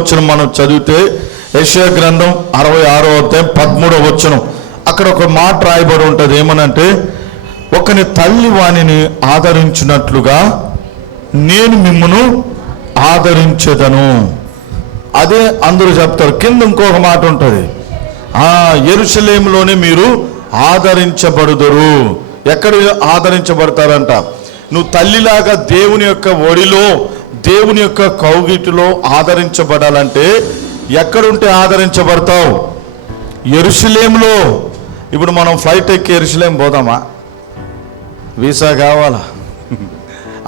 వచనం మనం చదివితే యెషయా గ్రంథం 66వ అధ్యాయం 13వ వచనం, అక్కడ ఒక మాట రాయబడి ఉంటుంది. ఏమనంటే, ఒకని తల్లి వానిని ఆదరించినట్లుగా నేను మిమ్మును ఆదరించెదను. అదే అందరూ చెప్తారు. కింద ఇంకొక మాట ఉంటుంది, యెరూషలేములోనే మీరు ఆదరించబడుదురు. ఎక్కడ ఆదరించబడతారంట? నువ్వు తల్లిలాగా దేవుని యొక్క ఒడిలో, దేవుని యొక్క కౌగిటిలో ఆదరించబడాలంటే ఎక్కడుంటే ఆదరించబడతావు? యెరూషలేములో. ఇప్పుడు మనం ఫ్లైట్ ఎక్కి యెరూషలేం పోదామా? వీసా కావాలా?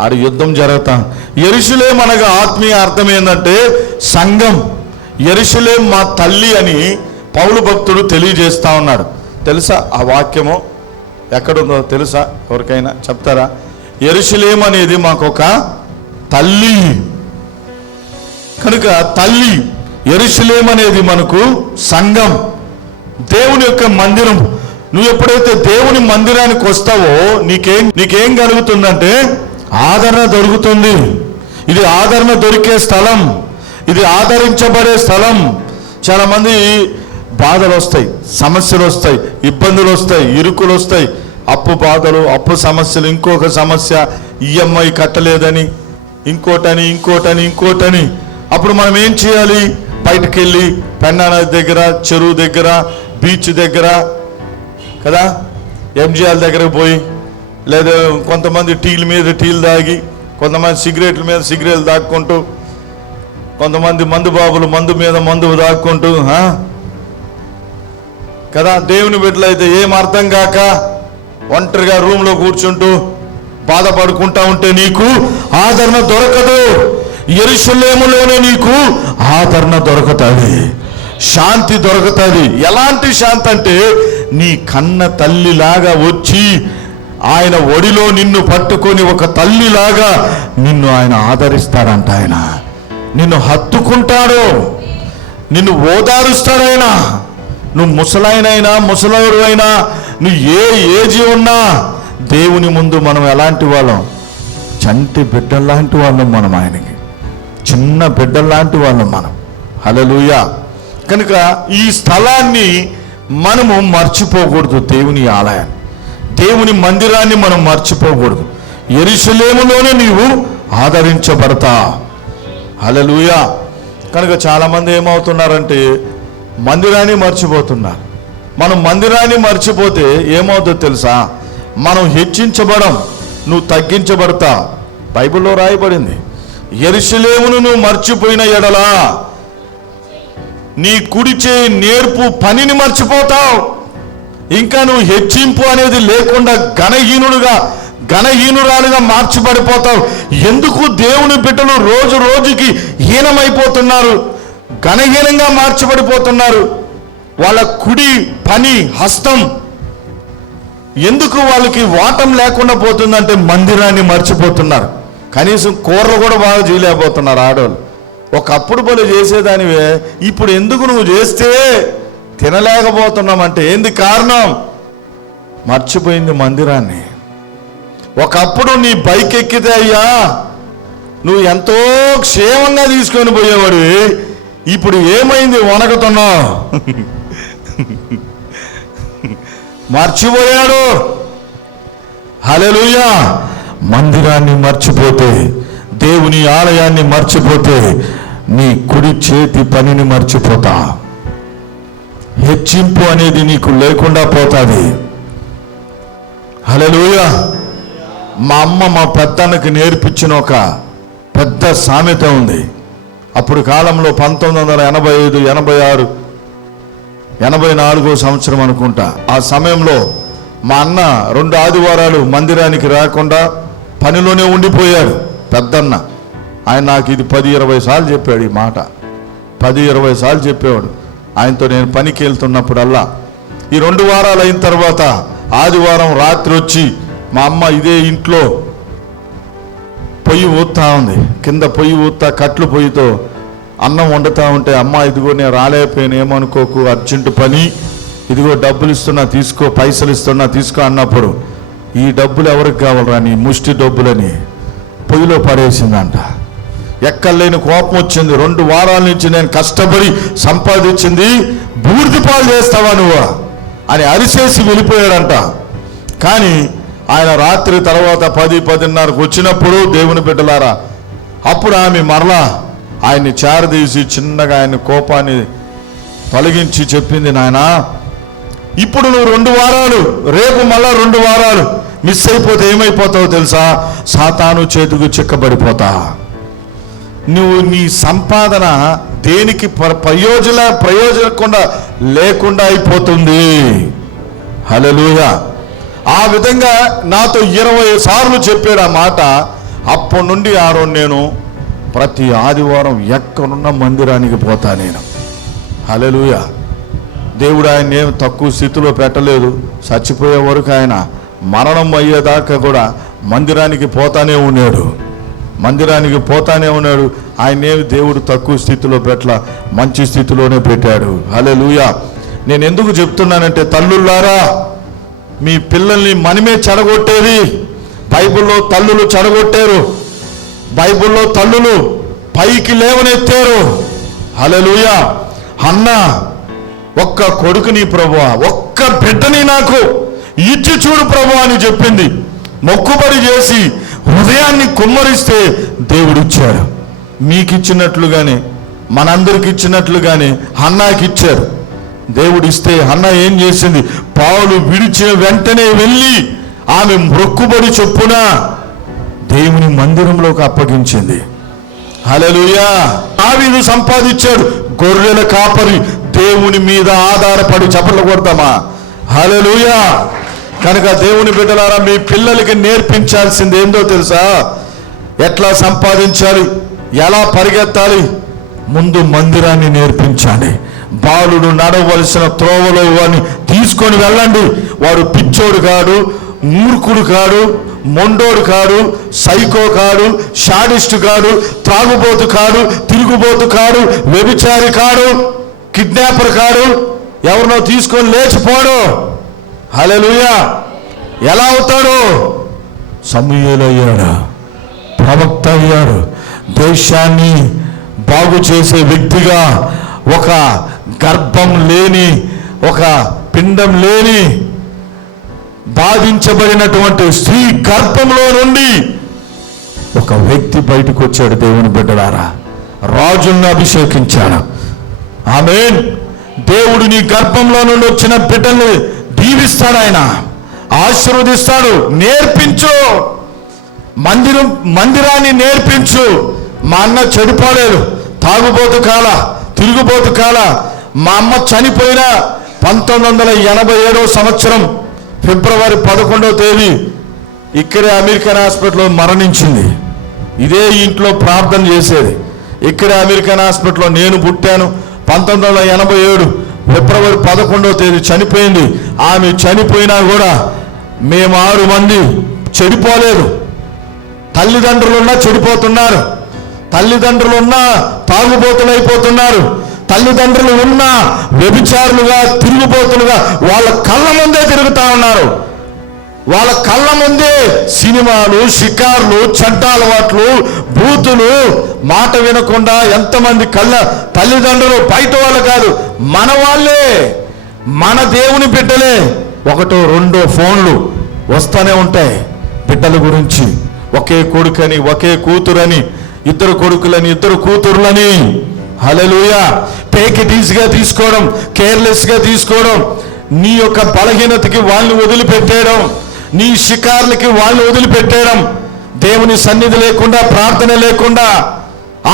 ఆడ యుద్ధం జరుగుతా. యెరూషలేం అనగా ఆత్మీయ అర్థం ఏంటంటే సంఘం. యెరూషలేం మా తల్లి అని పౌలు భక్తుడు తెలియజేస్తా ఉన్నాడు. తెలుసా ఆ వాక్యము ఎక్కడుందో? తెలుసా? ఎవరికైనా చెప్తారా? యెరూషలేం అనేది మాకొక తల్లి కనుక తల్లి. యెరూషలేం అనేది మనకు సంఘం, దేవుని యొక్క మందిరం. నువ్వు ఎప్పుడైతే దేవుని మందిరానికి వస్తావో నీకేం కలుగుతుందంటే ఆదరణ దొరుకుతుంది. ఇది ఆదరణ దొరికే స్థలం, ఇది ఆదరించబడే స్థలం. చాలా మంది బాధలు వస్తాయి, సమస్యలు వస్తాయి, ఇబ్బందులు వస్తాయి, ఇరుకులు వస్తాయి, అప్పు బాధలు, అప్పు సమస్యలు, ఇంకొక సమస్య ఈఎంఐ కట్టలేదని, ఇంకోటని. అప్పుడు మనం ఏం చేయాలి? బయటకు వెళ్ళి పెన్నా నది దగ్గర, చెరువు దగ్గర, బీచ్ దగ్గర కదా, ఎంజిఆర్ దగ్గరకు పోయి, లేదా కొంతమంది టీల మీద టీలు తాగి, కొంతమంది సిగరెట్ల మీద సిగరెట్లు దాక్కుంటూ, కొంతమంది మందు బాబులు మందు మీద మందు దాక్కుంటూ కదా. దేవుని బిడ్డలు అయితే ఏం అర్థం కాక ఒంటరిగా రూమ్లో కూర్చుంటూ బాధపడుకుంటా ఉంటే నీకు ఆదరణ దొరకదు. యెరూషలేములోనే నీకు ఆదరణ దొరుకుతుంది, శాంతి దొరుకుతుంది. ఎలాంటి శాంతి అంటే నీ కన్న తల్లిలాగా వచ్చి ఆయన ఒడిలో నిన్ను పట్టుకొని ఒక తల్లిలాగా నిన్ను ఆయన ఆదరిస్తాడంట. ఆయన నిన్ను హత్తుకుంటాడు, నిన్ను ఓదారుస్తాడు. ఆయన నువ్వు ముసలాయనైనా ముసలవుడు అయినా, నువ్వు ఏ ఏజీ ఉన్నా, దేవుని ముందు మనం ఎలాంటి వాళ్ళం? చంటి బిడ్డల్లాంటి వాళ్ళం మనం. ఆయనకి చిన్న బిడ్డల్లాంటి వాళ్ళం మనం. హల్లెలూయా. కనుక ఈ స్థలాన్ని మనము మర్చిపోకూడదు. దేవుని ఆలయాన్ని, దేవుని మందిరాన్ని మనం మర్చిపోకూడదు. యెరూషలేములోనే నీవు ఆదరించబడతా. హల్లెలూయా. కనుక చాలామంది ఏమవుతున్నారంటే మందిరాన్ని మర్చిపోతున్నారు. మనం మందిరాన్ని మర్చిపోతే ఏమవుతుందో తెలుసా? మనం హెచ్చించబడం, నువ్వు తగ్గించబడతా. బైబిల్లో రాయబడింది, యెరూషలేమును నువ్వు మర్చిపోయిన ఎడలా నీ కుడి చేయి నేర్పు పనిని మర్చిపోతావు. ఇంకా నువ్వు హెచ్చింపు అనేది లేకుండా ఘనహీనురాలుగా మార్చబడిపోతావు. ఎందుకు? దేవుని బిడ్డలు రోజు రోజుకి హీనమైపోతున్నారు, ఘనహీనంగా మార్చబడిపోతున్నారు. వాళ్ళ కుడి పని హస్తం ఎందుకు వాళ్ళకి వాటం లేకుండా పోతుందంటే మందిరాన్ని మర్చిపోతున్నారు. కనీసం కూరలు కూడా బాగా చేయలేకపోతున్నారు ఆడవాళ్ళు. ఒకప్పుడు పలు చేసేదానివే, ఇప్పుడు ఎందుకు నువ్వు చేస్తే తినలేకపోతున్నామంటే ఏంది కారణం? మర్చిపోయింది మందిరాన్ని. ఒకప్పుడు నీ బైక్ ఎక్కితే అయ్యా నువ్వు ఎంతో క్షేమంగా తీసుకొని పోయేవాడివి, ఇప్పుడు ఏమైంది? వణకుతున్నావు. మర్చిపోయాడు. హల్లెలూయా. మందిరాన్ని మర్చిపోతే, దేవుని ఆలయాన్ని మర్చిపోతే, నీ కుడి చేతి పనిని మర్చిపోతా. హెచ్చింపు అనేది నీకు లేకుండా పోతుంది. హల్లెలూయా. మా అమ్మ మా పెద్దన్నకి నేర్పించిన ఒక పెద్ద సామెత ఉంది. అప్పుడు కాలంలో 1985, 86, 84 సంవత్సరం అనుకుంటా. ఆ సమయంలో మా అన్న 2 ఆదివారాలు మందిరానికి రాకుండా పనిలోనే ఉండిపోయాడు. పెద్దన్న ఆయన నాకు ఇది 10-20 సార్లు చెప్పాడు. ఈ మాట 10-20 సార్లు చెప్పేవాడు. ఆయనతో నేను పనికి వెళ్తున్నప్పుడల్లా. ఈ 2 వారాలు అయిన తర్వాత ఆదివారం రాత్రి వచ్చి మా అమ్మ ఇదే ఇంట్లో పొయ్యి ఊతా ఉంది, కింద పొయ్యి ఊతా కట్లు పొయ్యితో అన్నం వండుతూ ఉంటే, అమ్మ ఇదిగో నేను రాలేకపోయాను, ఏమనుకోకు, అర్జెంటు పని, ఇదిగో డబ్బులు ఇస్తున్నా తీసుకో, పైసలు ఇస్తున్నా తీసుకో అన్నప్పుడు, ఈ డబ్బులు ఎవరికి కావాలరా నీ ముష్టి డబ్బులని పొయ్యిలో పడేసిందంట. ఎక్కలేని కోపం వచ్చింది. 2 వారాల నుంచి నేను కష్టపడి సంపాదించింది బూడిద పాలు చేస్తావా నువ్వు అని అరిచేసి వెళ్ళిపోయాడంట. కానీ ఆయన రాత్రి తర్వాత 10-10:30కు వచ్చినప్పుడు దేవుని బిడ్డలారా, అప్పుడు ఆమె మరలా ఆయన్ని చేరదీసి చిన్నగా ఆయన కోపాన్ని తొలగించి చెప్పింది, నాయనా ఇప్పుడు నువ్వు 2 వారాలు, రేపు మళ్ళా 2 వారాలు మిస్ అయిపోతే ఏమైపోతావో తెలుసా? సాతాను చేతికి చిక్కబడిపోతా. నువ్వు నీ సంపాదన దేనికి ప్రయోజనకుండా లేకుండా అయిపోతుంది. హల్లెలూయా. ఆ విధంగా నాతో 20 సార్లు చెప్పాడు ఆ మాట. అప్పటి నుండి ఆ రోజు నేను ప్రతి ఆదివారం ఎక్కడున్న మందిరానికి పోతా నేను. హల్లెలూయా. దేవుడు ఆయన ఏం తక్కువ స్థితిలో పెట్టలేదు. చచ్చిపోయే వరకు ఆయన మరణం అయ్యేదాకా కూడా మందిరానికి పోతానే ఉన్నాడు. ఆయన ఏమి దేవుడు తక్కువ స్థితిలో పెట్టల, మంచి స్థితిలోనే పెట్టాడు. హల్లెలూయా. నేను ఎందుకు చెప్తున్నానంటే, తల్లులారా, మీ పిల్లల్ని మనమే చెడగొట్టేది. బైబిల్లో తల్లులు చెడగొట్టారు, బైబిల్లో తల్లులు పైకి లేవనెత్తారు. హల్లెలూయా. హన్నా ఒక్క కొడుకుని ప్రభువా, ఒక్క బిడ్డని నాకు ఇచ్చి చూడు ప్రభు అని చెప్పింది. మొక్కుబడి చేసి హృదయాన్ని కుమ్మరిస్తే దేవుడిచ్చాడు. మీకు ఇచ్చినట్లుగానే, మనందరికి ఇచ్చినట్లుగానే హన్నాకి ఇచ్చారు. దేవుడిస్తే హన్నా ఏం చేసింది? పాలు విడిచిన వెంటనే వెళ్ళి ఆమె మొక్కుబడి చొప్పున దేవుని మందిరంలోకి అప్పగించింది. హల్లెలూయా. దావీదు సంపాదించాడు. గొర్రెల కాపరి, దేవుని మీద ఆధారపడి చప్పట్లు కొడతామా? హల్లెలూయా. కనుక దేవుని బిడ్డలారా, మీ పిల్లలకి నేర్పించాల్సింది ఏందో తెలుసా? ఎట్లా సంపాదించాలి, ఎలా పరిగెత్తాలి? ముందు మందిరాన్ని నేర్పించండి. బాలుడు నడవలసిన త్రోవలో వాడిని తీసుకొని వెళ్ళండి. వాడు పిచ్చోడు కాడు, మూర్ఖుడు కాడు, మొండోడు కాడు, సైకో కాడు, షాడిస్టు కాడు, త్రాగుబోతు కాడు, తిరుగుబోతు కాడు, వ్యభిచారి కాడు, కిడ్నాపర్ కాడు, ఎవరినో తీసుకొని లేచిపోడు. హల్లెలూయా. ఎలా అవుతాడు? సమూయేలు అయ్యాడు, ప్రవక్త అయ్యాడు, దేశాన్ని బాగు చేసే వ్యక్తిగా, ఒక గర్భం లేని, ఒక పిండం లేని బాధించబడినటువంటి స్త్రీ గర్భంలో నుండి ఒక వ్యక్తి బయటకు వచ్చాడు. దేవుని బిడ్డలారా, రాజులను అభిషేకించాడు. ఆమేన్. దేవుడు నీ గర్భంలో నుండి వచ్చిన బిడ్డల్ని దీవిస్తాడు, ఆయన ఆశీర్వదిస్తాడు. నేర్పించు, మందిరాన్ని నేర్పించు. మా అన్న చెడిపోలేదు, తాగుబోతు కాల, తిరుగుబోతు కాల. మా అమ్మ చనిపోయిన 1987 సంవత్సరం ఫిబ్రవరి 11వ తేదీ ఇక్కడే అమెరికన్ హాస్పిటల్లో మరణించింది. ఇదే ఇంట్లో ప్రార్థన చేసేది. ఇక్కడే అమెరికన్ హాస్పిటల్లో నేను పుట్టాను. 1987 ఫిబ్రవరి 11వ తేదీ చనిపోయింది. ఆమె చనిపోయినా కూడా మేము 6 మంది చెడిపోలేదు. తల్లిదండ్రులున్నా చెడిపోతున్నారు, తల్లిదండ్రులున్నా తాగుబోతులు అయిపోతున్నారు, తల్లిదండ్రులు ఉన్నా వ్యభిచారులుగా, తిరుగుబోతులుగా వాళ్ళ కళ్ళ ముందే తిరుగుతా ఉన్నారు. వాళ్ళ కళ్ళ ముందే సినిమాలు, షికార్లు, చెడ్డ అలవాట్లు, బూతులు, మాట వినకుండా ఎంతమంది తల్లిదండ్రులు, బయట వాళ్ళు కాదు, మన వాళ్ళే, మన దేవుని బిడ్డలే. 1-2 ఫోన్లు వస్తూనే ఉంటాయి బిడ్డల గురించి. ఒకే కొడుకని, ఒకే కూతురని, 2 కొడుకులని, 2 కూతుర్లని. హల్లెలూయా. టేక్ ఇట్ ఈజీగా తీసుకోవడం, కేర్లెస్గా తీసుకోవడం, నీ యొక్క బలహీనతకి వాళ్ళని వదిలిపెట్టేయడం, నీ షికార్లకి వాళ్ళని వదిలిపెట్టేయడం, దేవుని సన్నిధి లేకుండా, ప్రార్థన లేకుండా,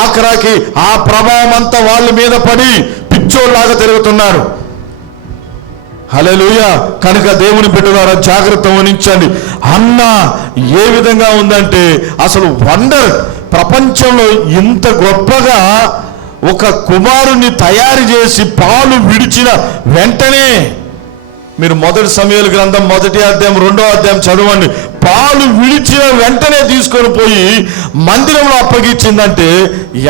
ఆఖరాకి ఆ ప్రభావం అంతా వాళ్ళ మీద పడి పిచ్చోళ్ళలాగా తిరుగుతున్నారు. హల్లెలూయా. కనుక దేవుని బిడ్డలారా, జాగ్రత్త వహించండి. అన్న ఏ విధంగా ఉందంటే అసలు వండర్. ప్రపంచంలో ఇంత గొప్పగా ఒక కుమారుని తయారు చేసి పాలు విడిచిన వెంటనే, మీరు 1 సమూయేలు గ్రంథం 1వ అధ్యాయం 2వ అధ్యాయం చదవండి. పాలు విడిచిన వెంటనే తీసుకొని పోయి మందిరంలో అప్పగించిందంటే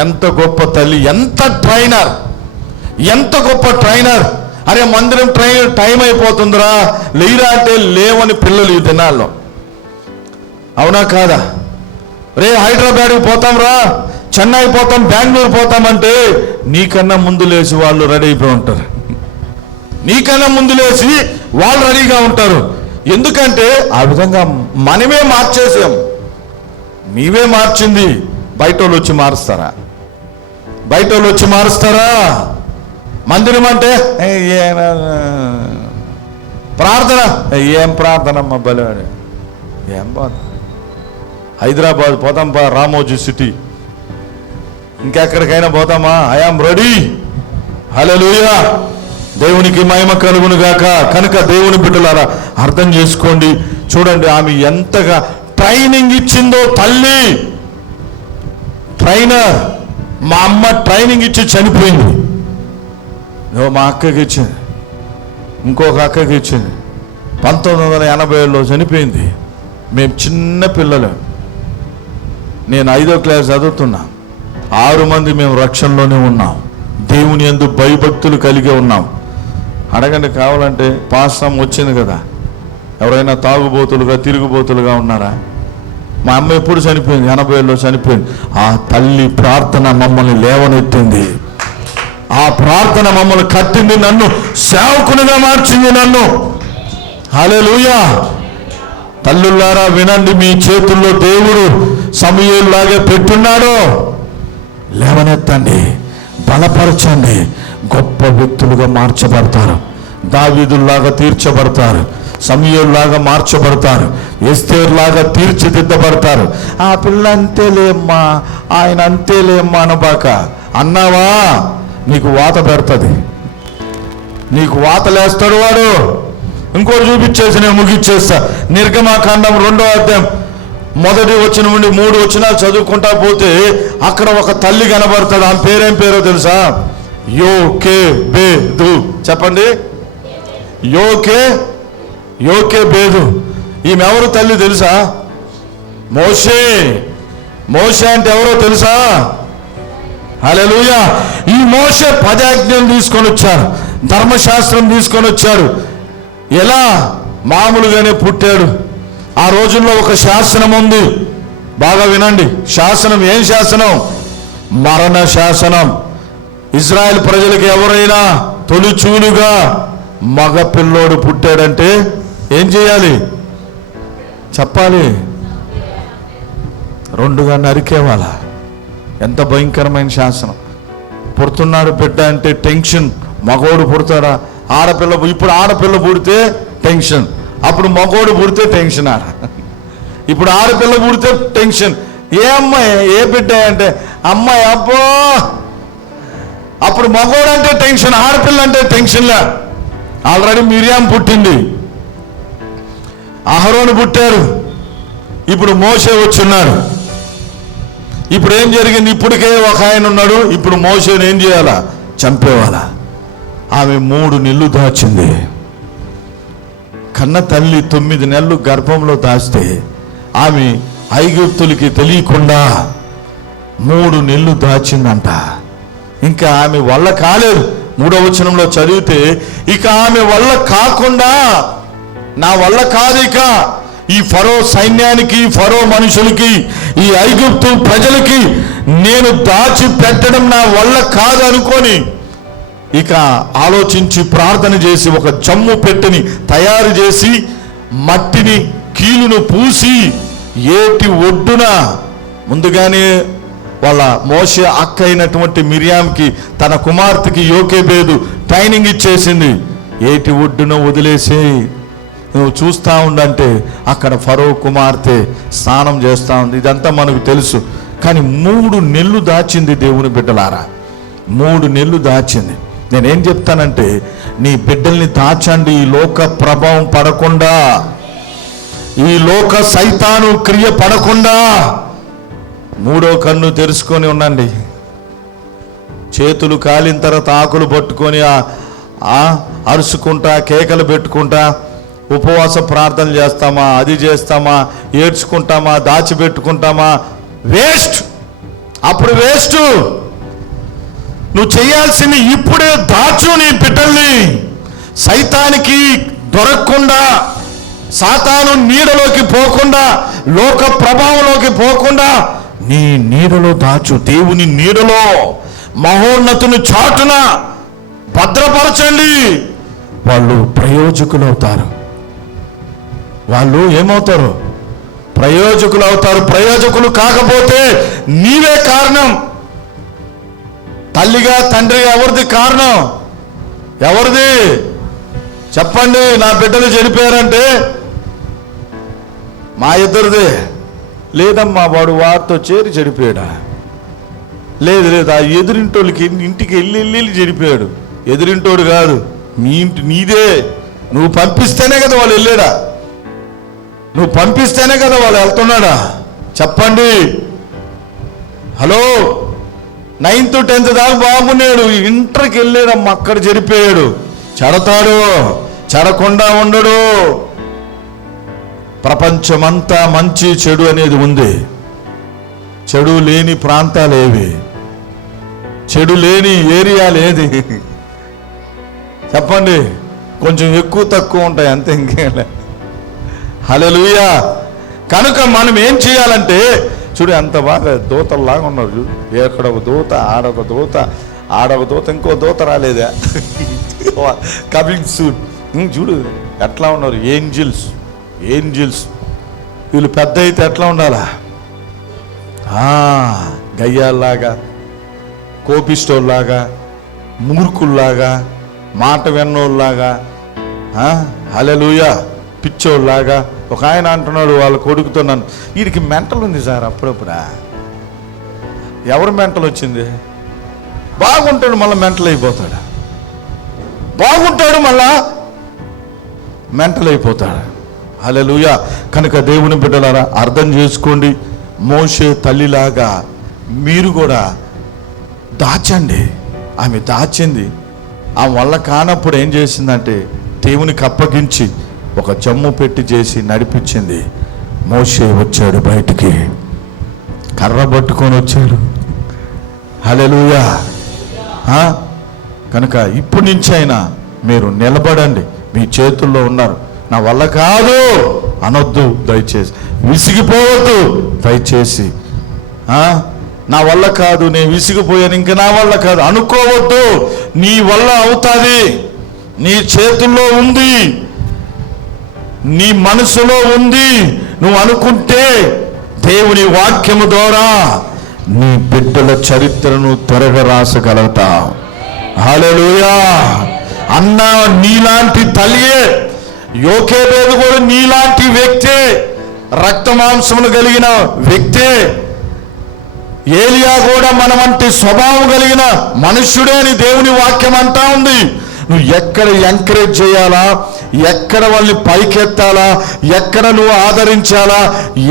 ఎంత గొప్ప తల్లి, ఎంత ట్రైనర్, ఎంత గొప్ప ట్రైనర్. అరే మందిరం టైం అయిపోతుందిరా, లేరా అంటే లేవని పిల్లలు ఈ దినాల్లో. అవునా కాదా? రే హైదరాబాద్కి పోతాం రా, చెన్నై పోతాం, బెంగళూరు పోతామంటే నీకన్నా ముందు లేచి వాళ్ళు రెడీ అయిపోయి ఉంటారు. నీకన్నా ముందు లేచి వాళ్ళు రెడీగా ఉంటారు. ఎందుకంటే ఆ విధంగా మనమే మార్చేసాం. నీవే మార్చింది. బయట వాళ్ళు వచ్చి మారుస్తారా? బయట వాళ్ళు వచ్చి మారుస్తారా? మందిరం అంటే ప్రార్థన, ఏం ప్రార్థన అమ్మ బలవాడు, ఏం బాధ. హైదరాబాద్ పోతాం బా, రామోజీ సిటీ, ఇంకెక్కడికైనా పోతామా? I am ready. హల్లెలూయా. దేవునికి మహిమ కలుగును గాక. కనుక దేవుని బిడ్డలారా అర్థం చేసుకోండి. చూడండి ఆమె ఎంతగా ట్రైనింగ్ ఇచ్చిందో తల్లి. ట్రైనర్, మా అమ్మ ట్రైనింగ్ ఇచ్చి చనిపోయింది. మా అక్కకి ఇచ్చింది, ఇంకొక అక్కకి ఇచ్చింది. 1980లో చనిపోయింది. మేము చిన్న పిల్లలు. నేను 5వ క్లాస్ చదువుతున్నా. 6 మంది మేము రక్షణలోనే ఉన్నాం. దేవుని యందు భయభక్తులు కలిగి ఉన్నాం. అడగండి కావాలంటే. పాస్తం వచ్చింది కదా, ఎవరైనా తాగుబోతులుగా తిరుగుబోతులుగా ఉన్నారా? మా అమ్మ ఎప్పుడు చనిపోయింది? 80లో చనిపోయింది. ఆ తల్లి ప్రార్థన మమ్మల్ని లేవనెత్తింది. ఆ ప్రార్థన మమ్మల్ని కట్టింది, నన్ను సేవకునిగా మార్చింది నన్ను. హల్లెలూయా. తల్లులారా వినండి, మీ చేతుల్లో దేవుడు సమూయేలులాగే పెట్టున్నాడు. లేవనెత్తండి, బలపరచండి. గొప్ప వ్యక్తులుగా మార్చబడతారు. దావీదుల్లాగా తీర్చబడతారు. సమూయేలులాగా మార్చబడతారు. ఎస్తేరులాగా తీర్చిదిద్దబడతారు. ఆ పిల్ల అంతేలేమ్మా, ఆయన అంతేలేమ్మా అనబాక. అన్నావా నీకు వాత పెడుతుంది, నీకు వాత లేస్తాడు వాడు. ఇంకోటి చూపించేసి నేను ముగిచ్చేస్తా. నిర్గమాకాండం 2వ అధ్యాయం 1వ వచనం నుండి 3 వచనాలు చదువుకుంటా పోతే అక్కడ ఒక తల్లి కనబడుతుంది. ఆమె పేరేం పేరో తెలుసా? యోకెబెదు. చెప్పండి. యోకెబెదు. ఈమె ఎవరు తల్లి తెలుసా? మోషే. మోషే అంటే ఎవరో తెలుసా? హల్లెలూయా. ఈ మోషే 10 ఆజ్ఞలు తీసుకొని వచ్చాడు, ధర్మశాస్త్రం తీసుకొని వచ్చాడు. ఎలా? మామూలుగానే పుట్టాడు. ఆ రోజుల్లో ఒక శాసనం ఉంది, బాగా వినండి. శాసనం ఏం శాసనం? మరణ శాసనం. ఇజ్రాయెల్ ప్రజలకు ఎవరైనా తొలిచూలుగా మగ పిల్లోడు పుట్టాడంటే ఏం చేయాలి? చెప్పాలి. 2గా నరికేవాళ్ళ. ఎంత భయంకరమైన శాసనం. పుడుతున్నాడు బిడ్డ అంటే టెన్షన్. మగోడు పుడతాడా? ఆడపిల్ల. ఇప్పుడు ఆడపిల్ల పుడితే టెన్షన్, అప్పుడు మగోడు పుడితే టెన్షన్. ఇప్పుడు ఆడపిల్ల పుడితే టెన్షన్. ఏ అమ్మాయి, ఏ బిడ్డ అంటే అమ్మాయి, అబ్బో. అప్పుడు మగోడు అంటే టెన్షన్, ఆడపిల్ల అంటే టెన్షన్లా. ఆల్రెడీ మిరియాం పుట్టింది, అహరోను పుట్టారు, ఇప్పుడు మోషే వచ్చున్నాడు. ఇప్పుడు ఏం జరిగింది? ఇప్పటికే ఒక ఆయన ఉన్నాడు, ఇప్పుడు మోషేని ఏం చేయాలా? చంపేవాళ్ళ. ఆమె 3 నెలలు దాచింది. కన్న తల్లి 9 నెలలు గర్భంలో దాస్తే ఆమె ఐగుప్తులకి తెలియకుండా 3 నెలలు దాచిందంట. ఇంకా ఆమె వల్ల కాలేదు. 3వ వచనంలో చదివితే ఇక ఆమె వల్ల కాకుండా, నా వల్ల కాదు ఇక ఈ ఫరో సైన్యానికి, ఫరో మనుషులకి, ఈ ఐగుప్తు ప్రజలకి నేను దాచి పెట్టడం నా వల్ల కాదు అనుకొని ఇక ఆలోచించి ప్రార్థన చేసి ఒక జమ్ము పెట్టెని తయారు చేసి మట్టిని కీలును పూసి ఏటి ఒడ్డున ముందుగానే వాళ్ళ మోషే అక్క అయినటువంటి మిరియాంకి తన కుమార్తెకి యోకెబెదు ట్రైనింగ్ ఇచ్చేసింది. ఏటి ఒడ్డున వదిలేసి నువ్వు చూస్తూ ఉండంటే అక్కడ ఫరో కుమార్తె స్నానం చేస్తూ ఉంది. ఇదంతా మనకు తెలుసు. కానీ 3 నెలలు దాచింది దేవుని బిడ్డలారా. 3 నెలలు దాచింది. నేనేం చెప్తానంటే నీ బిడ్డల్ని దాచండి, ఈ లోక ప్రభావం పడకుండా, ఈ లోక సైతాను క్రియ పడకుండా. 3వ కన్ను తెరుచుకొని ఉండండి. చేతులు కాలిన తర్వాత ఆకులు పట్టుకొని అరుచుకుంటా, కేకలు పెట్టుకుంటా, ఉపవాస ప్రార్థనలు చేస్తామా, అది చేస్తామా, ఏడ్చుకుంటామా, దాచిపెట్టుకుంటామా? వేస్ట్. అప్పుడు వేస్ట్. నువ్వు చేయాల్సింది ఇప్పుడే దాచు నీ బిడ్డల్ని. సైతానికి దొరకకుండా, సాతాను నీడలోకి పోకుండా, లోక ప్రభావంలోకి పోకుండా నీ నీడలో దాచు. దేవుని నీడలో మహోన్నతుని చాటున భద్రపరచండి. వాళ్ళు ప్రయోజకులు అవుతారు. వాళ్ళు ఏమవుతారు? ప్రయోజకులు అవుతారు. ప్రయోజకులు కాకపోతే నీవే కారణం. తల్లిగా తండ్రిగా ఎవరిది కారణం? ఎవరిది చెప్పండి? నా బిడ్డలు చనిపోయారంటే మా ఇద్దరిదే. లేదమ్మా వాడు వారితో చేరి చెడిపోయాడా? లేదు ఆ ఎదురింటోళ్ళకి ఇంటికి వెళ్ళి చెడిపోయాడు. ఎదురింటోడు కాదు, మీ ఇంటి నీదే. నువ్వు పంపిస్తేనే కదా వాళ్ళు వెళ్ళాడా? నువ్వు పంపిస్తేనే కదా వాళ్ళు వెళ్తున్నాడా? చెప్పండి. హలో, 9th 10th దాకా బాగున్నాడు, ఇంటర్కి వెళ్ళాడమ్మా, అక్కడ చెడిపోయాడు. చెడతాడు, చెడకుండా ఉండడు. ప్రపంచమంతా మంచి చెడు అనేది ఉంది. చెడు లేని ప్రాంతాలు ఏవి? చెడు లేని ఏరియాలు ఏది? చెప్పండి. కొంచెం ఎక్కువ తక్కువ ఉంటాయి అంతే, ఇంకేం లేదు. హల్లెలూయా. కనుక మనం ఏం చేయాలంటే, చూడు ఎంత బాగా దూతల్లాగా ఉన్నారు. చూడు, ఎక్కడొక దూత, ఆడొక దూత, ఆడొక దూత, ఇంకో దూత రాలేదా? Coming soon. చూడు ఎట్లా ఉన్నారు, ఏంజిల్స్. వీళ్ళు పెద్ద అయితే ఎట్లా ఉండాలా? గయ్యాల్లాగా, కోపిస్టోల్లాగా, మూర్ఖుల్లాగా, మాట విన్నోళ్ళలాగా, హల్లెలూయా, పిచ్చోళ్ళలాగా. ఒక ఆయన అంటున్నాడు వాళ్ళ కొడుకుతో, నన్ను వీడికి మెంటల్ ఉంది సార్ అప్పుడప్పుడా. ఎవరు మెంటల్ వచ్చింది? బాగుంటాడు మళ్ళీ మెంటల్ అయిపోతాడు, బాగుంటాడు మళ్ళా మెంటల్ అయిపోతాడు. హల్లెలూయా. కనుక దేవుని బిడ్డలారా అర్థం చేసుకోండి. మోషే తల్లిలాగా మీరు కూడా దాచండి. ఆమె దాచింది. ఆమె వల్ల కానప్పుడు ఏం చేసిందంటే దేవునికి అప్పగించి ఒక జమ్ము పెట్టి చేసి నడిపించింది. మోషే వచ్చాడు బయటికి, కర్ర పట్టుకొని వచ్చాడు. హల్లెలూయా. కనుక ఇప్పటి నుంచి అయినా మీరు నిలబడండి. మీ చేతుల్లో ఉన్నారు. నా వల్ల కాదు అనొద్దు దయచేసి, విసిగిపోవద్దు దయచేసి. నా వల్ల కాదు, నేను విసిగిపోయాను, ఇంక నా వల్ల కాదు అనుకోవద్దు. నీ వల్ల అవుతుంది, నీ చేతుల్లో ఉంది, నీ మనసులో ఉంది. నువ్వు అనుకుంటే దేవుని వాక్యము ద్వారా నీ బిడ్డల చరిత్రను త్వరగా రాసగలుగుతావు. హల్లెలూయా. అన్న నీలాంటి తల్లియే, యోకేబేదు కూడా నీలాంటి వ్యక్తే, రక్త మాంసములు కలిగిన వ్యక్తే. ఏలియా కూడా మన వంటి స్వభావం కలిగిన మనుష్యుడే అని దేవుని వాక్యం అంటా ఉంది. నువ్వు ఎక్కడ ఎంకరేజ్ చేయాలా, ఎక్కడ వాళ్ళని పైకెత్తాలా, ఎక్కడ నువ్వు ఆదరించాలా,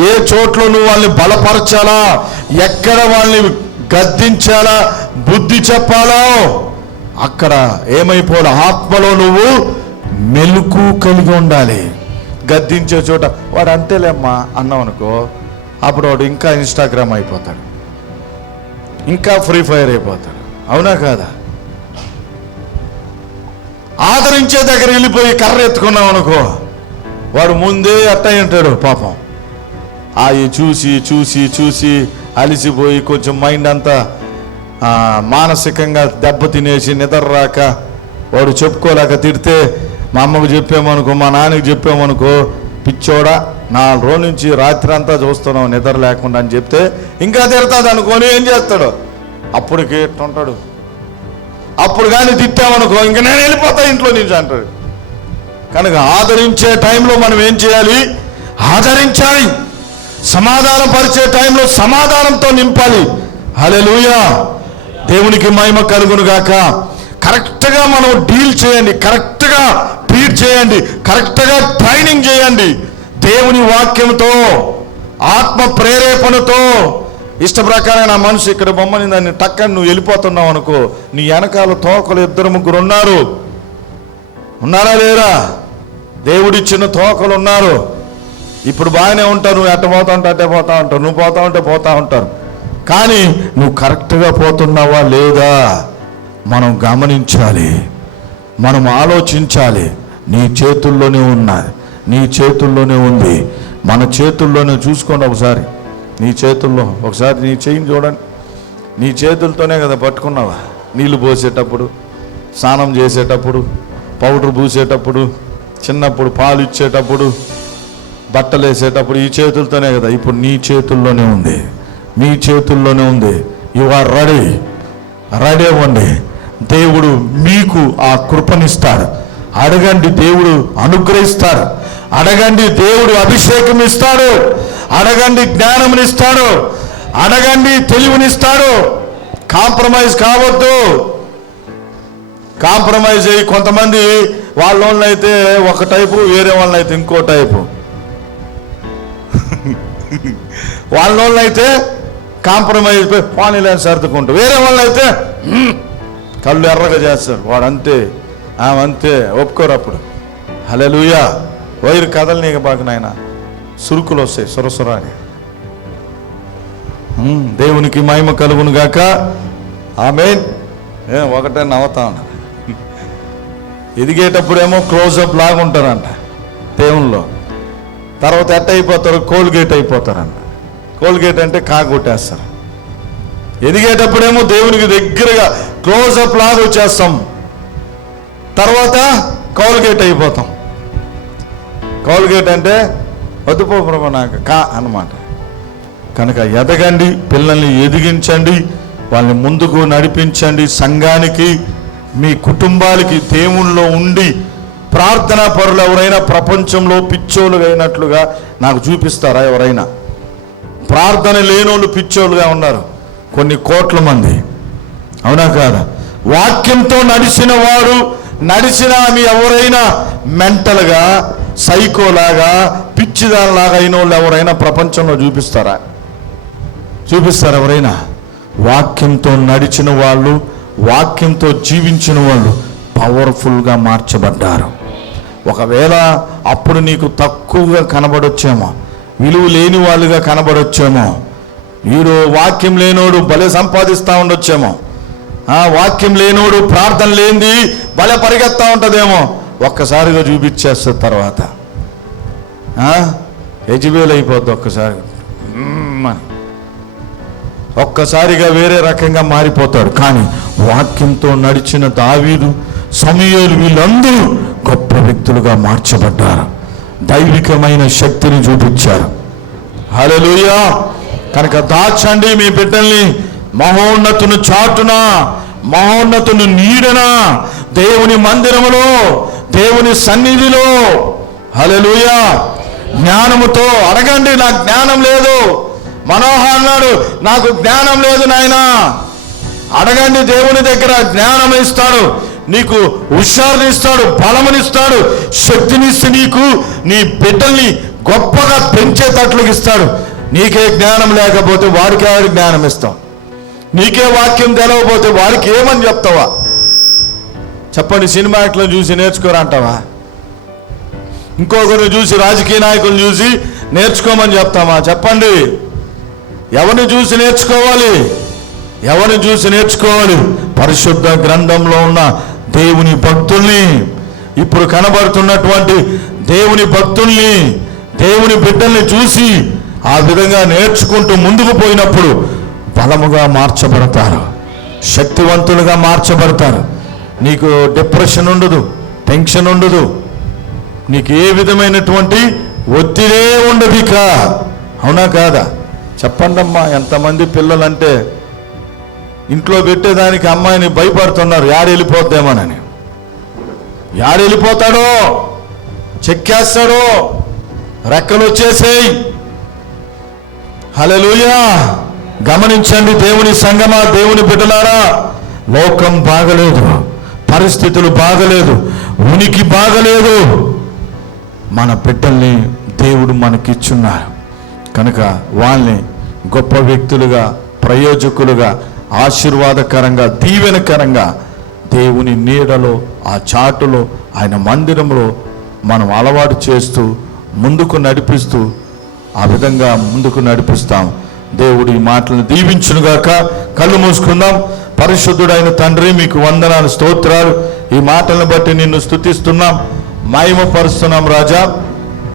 ఏ చోట్ల నువ్వు వాళ్ళని బలపరచాలా, ఎక్కడ వాళ్ళని గద్దించాలా, బుద్ధి చెప్పాలో అక్కడ ఏమైపోవాలి, ఆత్మలో నువ్వు మెలుకు కలిగి ఉండాలి. గద్దించే చోట వాడు అంతేలేమ్మా అన్నావు అనుకో, అప్పుడు వాడు ఇంకా ఇన్స్టాగ్రామ్ అయిపోతాడు, ఇంకా ఫ్రీ ఫైర్ అయిపోతాడు. అవునా కాదా? ఆదరించే దగ్గర వెళ్ళిపోయి కర్ర ఎత్తుకున్నావు అనుకో, వాడు ముందే అట్టయి ఉంటాడు పాపం. అవి చూసి చూసి చూసి అలిసిపోయి కొంచెం మైండ్ అంతా మానసికంగా దెబ్బ తినేసి నిద్ర రాక వాడు చెప్పుకోలేక తిడితే, మా అమ్మకు చెప్పామనుకో, మా నాన్నకి చెప్పామనుకో, పిచ్చోడా 4 రోజుల నుంచి రాత్రి అంతా చూస్తున్నావు నిద్ర లేకుండా అని చెప్తే ఇంకా తిడతాడు అనుకోని ఏం చేస్తాడు, అప్పటికి ఉంటాడు. అప్పుడు కానీ తిట్టామనుకో, ఇంక నేను వెళ్ళిపోతా ఇంట్లో నుంచి అంటాడు. కనుక ఆదరించే టైంలో మనం ఏం చేయాలి? ఆదరించాలి. సమాధానం పరిచే టైంలో సమాధానంతో నింపాలి. హల్లెలూయా. దేవునికి మహిమ కలుగును గాక. కరెక్ట్గా మనం డీల్ చేయండి, కరెక్ట్గా ట్రీట్ చేయండి, కరెక్ట్గా ట్రైనింగ్ చేయండి. దేవుని వాక్యంతో, ఆత్మ ప్రేరేపణతో. ఇష్ట ప్రకారం నా మనసు ఇక్కడ బొమ్మని దాన్ని టక్కని నువ్వు వెళ్ళిపోతున్నావు అనుకో, నీ వెనకాల తోకలు 2-3 ఉన్నారు. ఉన్నారా లేరా? దేవుడిచ్చిన తోకలు ఉన్నారు. ఇప్పుడు బాగానే ఉంటారు, నువ్వు ఎట్ట పోతా ఉంటే అట్టే పోతా ఉంటారు, నువ్వు పోతా ఉంటే పోతా ఉంటారు. కానీ నువ్వు కరెక్ట్గా పోతున్నావా లేదా మనం గమనించాలి, మనం ఆలోచించాలి. నీ చేతుల్లోనే ఉన్నది, నీ చేతుల్లోనే ఉంది, మన చేతుల్లోనే. చూసుకోండి ఒకసారి, నీ చేతుల్లో ఒకసారి నీ చెయ్యిని చూడండి. నీ చేతులతోనే కదా పట్టుకున్నావా? నీళ్లు పోసేటప్పుడు, స్నానం చేసేటప్పుడు, పౌడర్ పూసేటప్పుడు, చిన్నప్పుడు పాలు ఇచ్చేటప్పుడు, బట్టలు వేసేటప్పుడు ఈ చేతులతోనే కదా. ఇప్పుడు నీ చేతుల్లోనే ఉంది, మీ చేతుల్లోనే ఉంది. యు ఆర్ రెడీ, రెడీ అవ్వండి. దేవుడు మీకు ఆ కృపనిస్తాడు. అడగండి, దేవుడు అనుగ్రహిస్తాడు. అడగండి, దేవుడు అభిషేకం ఇస్తాడు. అడగండి, జ్ఞానమునిస్తాడు. అడగండి, తెలివినిస్తాడు. కాంప్రమైజ్ కావద్దు. కాంప్రమైజ్ అయ్యి కొంతమంది వాళ్ళైతే ఒక టైపు, వేరే వాళ్ళైతే ఇంకో టైపు. వాళ్ళైతే కాంప్రమైజ్ అయిపోయి పానీలని సర్దుకుంటూ, వేరే వాళ్ళైతే కళ్ళు ఎర్రగా చేస్తారు. వాడు అంతే, ఆమె అంతే, ఒప్పుకోరు. అప్పుడు హల్లెలూయా. వైరు కథలు నీకు బాగా నాయన, సురుకులు వస్తాయి సురసురా అని. దేవునికి మహిమ కలుగును గాక. ఆమేన్. ఒకటే నవ్వుతా ఉన్నారు. ఎదిగేటప్పుడేమో క్లోజప్ లాగా ఉంటారంట దేవుల్లో. తర్వాత ఎట్ట అయిపోతారు? కోల్గేట్ అయిపోతారంట. కోల్గేట్ అంటే కాగొట్టేస్తారు. ఎదిగేటప్పుడేమో దేవునికి దగ్గరగా క్లోజప్ లాగా వచ్చేస్తాం, తర్వాత కోల్గేట్ అయిపోతాం. కోల్గేట్ అంటే వద్దుపో ప్రభు నాకు కా అన్నమాట. కనుక ఎదగండి, పిల్లల్ని ఎదిగించండి, వాళ్ళని ముందుకు నడిపించండి. సంఘానికి, మీ కుటుంబాలకి దేవునిలో ఉండి ప్రార్థనా పరులు ఎవరైనా ప్రపంచంలో పిచ్చోళ్ళు అయినట్లుగా నాకు చూపిస్తారా? ఎవరైనా ప్రార్థన లేనోళ్ళు పిచ్చోళ్ళుగా ఉన్నారు కొన్ని కోట్ల మంది, అవునా కాదా? వాక్యంతో నడిచిన వారు, నడిచిన ఆమె ఎవరైనా మెంటల్గా, సైకోలాగా, పిచ్చిదానిలాగా అయిన వాళ్ళు ఎవరైనా ప్రపంచంలో చూపిస్తారా? చూపిస్తారు ఎవరైనా? వాక్యంతో నడిచిన వాళ్ళు, వాక్యంతో జీవించిన వాళ్ళు పవర్ఫుల్గా మార్చబడ్డారు. ఒకవేళ అప్పుడు నీకు తక్కువగా కనబడొచ్చేమో, విలువ లేని వాళ్ళుగా కనబడొచ్చేమో. వీడు వాక్యం లేనోడు భలే సంపాదిస్తూ ఉండొచ్చేమో, వాక్యం లేనోడు ప్రార్థన లేనిది భలే పరిగెత్తా ఉంటుందేమో. ఒక్కసారిగా చూపించేస్తుంది, తర్వాత యజబేల్ అయిపోద్ది. ఒక్కసారిగా వేరే రకంగా మారిపోతాడు. కానీ వాక్యంతో నడిచిన దావీదు, సమూయేలు వీళ్ళందరూ గొప్ప వ్యక్తులుగా మార్చబడ్డారు. దైవికమైన శక్తిని చూపించారు. హల్లెలూయా. కనుక దాచండి మీ బిడ్డల్ని మహోన్నతుని చాటున, మహోన్నతుని నీడన, దేవుని మందిరములో, దేవుని సన్నిధిలో. హల్లెలూయా. జ్ఞానముతో అడగండి. నాకు జ్ఞానం లేదు. మనోహ అన్నాడు, నాకు జ్ఞానం లేదు నాయనా. అడగండి, దేవుని దగ్గర జ్ఞానం ఇస్తాడు, నీకు హుషారునిస్తాడు, బలమునిస్తాడు, శక్తినిస్తే నీకు నీ బిడ్డల్ని గొప్పగా పెంచేటట్లుగా ఇస్తాడు. నీకే జ్ఞానం లేకపోతే వాడికే జ్ఞానం ఇస్తాం. నీకే వాక్యం తెలవకపోతే వాడికి ఏమని చెప్తావా? చెప్పండి. సినిమా యాక్ట్లో చూసి నేర్చుకోరంటావా? ఇంకొకరిని చూసి, రాజకీయ నాయకులను చూసి నేర్చుకోమని చెప్తామా? చెప్పండి. ఎవరిని చూసి నేర్చుకోవాలి? ఎవరిని చూసి నేర్చుకోవాలి? పరిశుద్ధ గ్రంథంలో ఉన్న దేవుని భక్తుల్ని, ఇప్పుడు కనబడుతున్నటువంటి దేవుని భక్తుల్ని, దేవుని బిడ్డల్ని చూసి ఆ విధంగా నేర్చుకుంటూ ముందుకు పోయినప్పుడు బలముగా మార్చబడతారు, శక్తివంతులుగా మార్చబడతారు. నీకు డిప్రెషన్ ఉండదు, టెన్షన్ ఉండదు, నీకు ఏ విధమైనటువంటి ఒత్తిడే ఉండదు ఇక. అవునా కాదా? చెప్పండి అమ్మా. ఎంతమంది పిల్లలంటే ఇంట్లో పెట్టేదానికి అమ్మాయిని భయపడుతున్నారు, యాడెళ్ళిపోద్దేమోనని. యాడెళ్ళిపోతాడో, చెక్కేస్తాడో, రెక్కలు వచ్చేసేయి. హల్లెలూయా. గమనించండి దేవుని సంగమా, దేవుని బిడ్డలారా. లోకం బాగలేదు, పరిస్థితులు బాగలేదు, ఉనికి బాగలేదు. మన బిడ్డల్ని దేవుడు మనకిచ్చున్నారు కనుక వాళ్ళని గొప్ప వ్యక్తులుగా, ప్రయోజకులుగా, ఆశీర్వాదకరంగా, దీవెనకరంగా దేవుని నీడలో, ఆ చాటులో, ఆయన మందిరంలో మనం అలవాటు చేస్తూ ముందుకు నడిపిస్తూ ఆ విధంగా ముందుకు నడిపిస్తాం. దేవుడు ఈ మాటలను దీవించునుగాక. కళ్ళు మూసుకుందాం. పరిశుద్ధుడైన తండ్రి, మీకు వందనాలు, స్తోత్రాలు. ఈ మాటలను బట్టి నిన్ను స్తుతిస్తున్నాం, మహిమపరుస్తున్నాం రాజా.